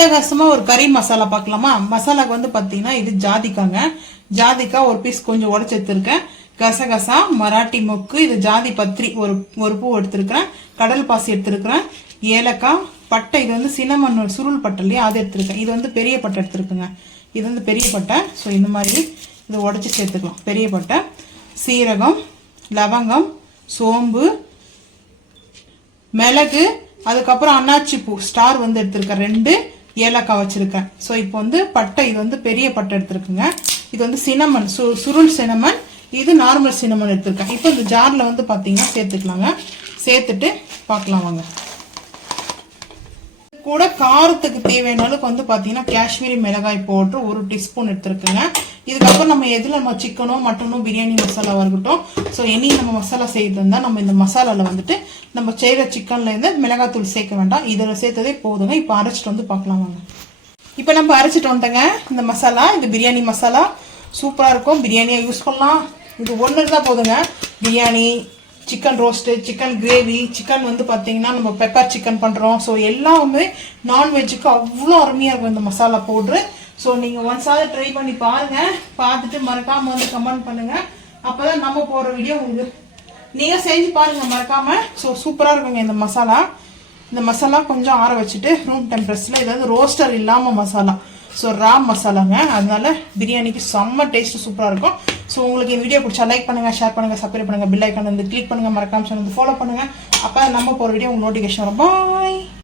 அட்டகாசமா ஒரு கறி மசாலா பார்க்கலாமா? மசாலாக்கு வந்து பாத்தீங்கன்னா இது ஜாதிக்காங்க. ஜாதிக்காய் ஒரு பீஸ் கொஞ்சம் உடச்சு எடுத்திருக்கேன். கசகசா, மராட்டி மொக்கு, இது ஜாதி பத்திரி ஒரு பூ எடுத்திருக்கிறேன். கடல் பாசி எடுத்திருக்கிறேன். ஏலக்காய், பட்டை, இது வந்து சினமன் சுருள் பட்டை இல்லையா, அது எடுத்திருக்கேன். இது வந்து பெரிய பட்டை எடுத்திருக்குங்க. இது வந்து பெரிய பட்டை. ஸோ இந்த மாதிரி இதை உடச்சி சேர்த்துக்கலாம். பெரிய பட்டை, சீரகம், லவங்கம், சோம்பு, மிளகு, அதுக்கப்புறம் அன்னாச்சி பூ ஸ்டார் வந்து எடுத்திருக்கேன். 2 ஏலக்காய் வச்சிருக்கேன். ஸோ இப்போ வந்து பட்டை, இது வந்து பெரிய பட்டை எடுத்திருக்குங்க. இது வந்து சினமன் சுருள் சினமன், இது நார்மல் சினமன் எடுத்திருக்கேன். இப்போ இந்த ஜார்ல வந்து பாத்தீங்கன்னா சேர்த்துக்கலாங்க. சேர்த்துட்டு பார்க்கலாம் வாங்க. கூட காரத்துக்கு தேவையான அளவுக்கு வந்து பாத்தீங்கன்னா காஷ்மீரி மிளகாய் பவுடர் 1 டீஸ்பூன் எடுத்திருக்குங்க. இதுக்கப்புறம் நம்ம எதுல நம்ம சிக்கனோ மட்டனோ பிரியாணி மசாலாவா இருக்கட்டும், ஸோ இனி நம்ம மசாலா செய்யறது இருந்தா நம்ம இந்த மசாலால வந்துட்டு நம்ம செய்யற சிக்கன்ல இருந்து மிளகாய் தூள் சேர்க்க வேண்டாம். இதில் சேர்த்ததே போதுங்க. இப்போ அரைச்சிட்டு வந்து பார்க்கலாம் வாங்க. இப்போ நம்ம அரைச்சிட்டு வந்துட்டோங்க இந்த மசாலா. இது பிரியாணி மசாலா சூப்பரா இருக்கும். பிரியாணியா யூஸ் பண்ணலாம். இது ஒன்று இருந்தால் போதுங்க. Biryani, chicken roast, chicken gravy, chicken வந்து பார்த்தீங்கன்னா நம்ம பெப்பர் சிக்கன் பண்ணுறோம். ஸோ எல்லாமே நான்வெஜ்ஜுக்கு அவ்வளோ அருமையாக இருக்கும் இந்த மசாலா பவுட்ரு. ஸோ நீங்கள் ஒன்ஸாவது ட்ரை பண்ணி பாருங்கள். பார்த்துட்டு மறக்காமல் வந்து கமெண்ட் பண்ணுங்கள். அப்போ தான் நம்ம போகிற வீடியோ உங்களுக்கு நீங்கள் செஞ்சு பாருங்கள் மறக்காமல். ஸோ சூப்பராக இருக்குங்க இந்த மசாலா. இந்த மசாலா கொஞ்சம் ஆற வச்சுட்டு ரூம் டெம்பரேச்சரில், இது வந்து ரோஸ்டர் இல்லாமல் மசாலா, ஸோ ரா மசாலாங்க. அதனால பிரியாணிக்கு செம்ம டேஸ்ட் சூப்பராக இருக்கும். ஸோ உங்களுக்கு இந்த வீடியோ பிடிச்சா லைக் பண்ணுங்கள், ஷேர் பண்ணுங்கள், சப்ஸ்கிரைப் பண்ணுங்கள், பெல் ஐக்கான் வந்து கிளிக் பண்ணுங்கள், மறக்காம சேனல் வந்து ஃபாலோ பண்ணுங்கள். அப்போ நம்ம போகிற வீடியோ உங்களுக்கு நோட்டிஃபிகேஷன் வரும். பாய்.